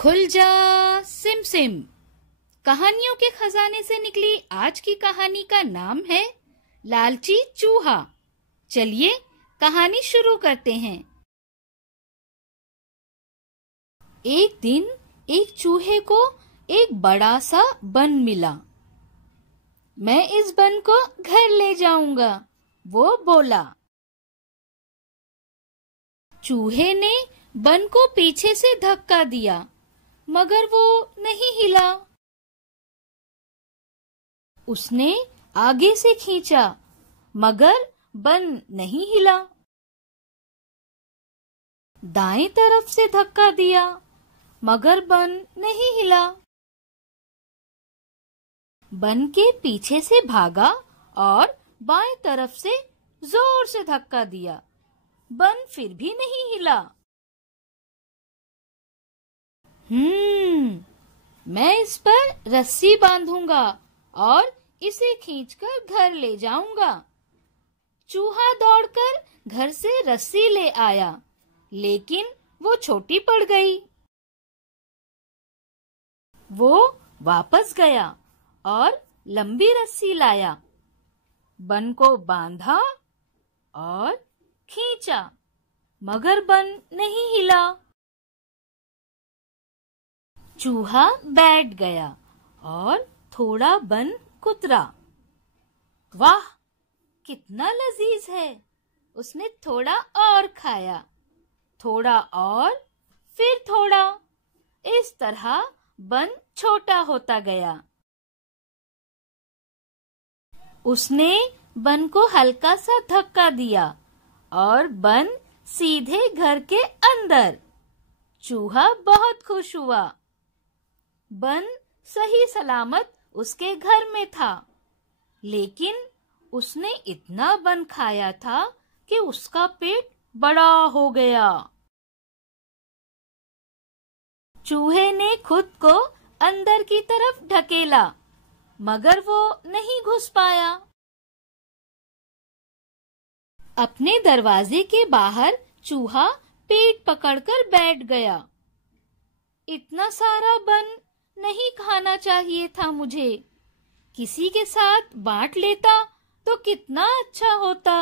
खुल जा SIM SIM. कहानियों के खजाने से निकली आज की कहानी का नाम है लालची चूहा। चलिए कहानी शुरू करते हैं। एक दिन एक चूहे को एक बड़ा सा बन मिला। मैं इस बन को घर ले जाऊंगा, वो बोला। चूहे ने बन को पीछे से धक्का दिया, मगर वो नहीं हिला। उसने आगे से खींचा, मगर बन नहीं हिला। दाएं तरफ से धक्का दिया, मगर बन नहीं हिला। बन के पीछे से भागा और बाएं तरफ से जोर से धक्का दिया, बन फिर भी नहीं हिला। मैं इस पर रस्सी बांधूंगा और इसे खींचकर घर ले जाऊंगा। चूहा दौड़कर घर से रस्सी ले आया, लेकिन वो छोटी पड़ गई। वो वापस गया और लंबी रस्सी लाया, बन को बांधा और खींचा, मगर बन नहीं हिला। चूहा बैठ गया और थोड़ा बन कुतरा। वाह, कितना लजीज है! उसने थोड़ा और खाया, थोड़ा और फिर थोड़ा। इस तरह बन छोटा होता गया। उसने बन को हल्का सा धक्का दिया और बन सीधे घर के अंदर। चूहा बहुत खुश हुआ। बन सही सलामत उसके घर में था, लेकिन उसने इतना बन खाया था कि उसका पेट बड़ा हो गया। चूहे ने खुद को अंदर की तरफ ढकेला, मगर वो नहीं घुस पाया। अपने दरवाजे के बाहर चूहा पेट पकड़कर बैठ गया। इतना सारा बन नहीं खाना चाहिए था मुझे। किसी के साथ बांट लेता तो कितना अच्छा होता।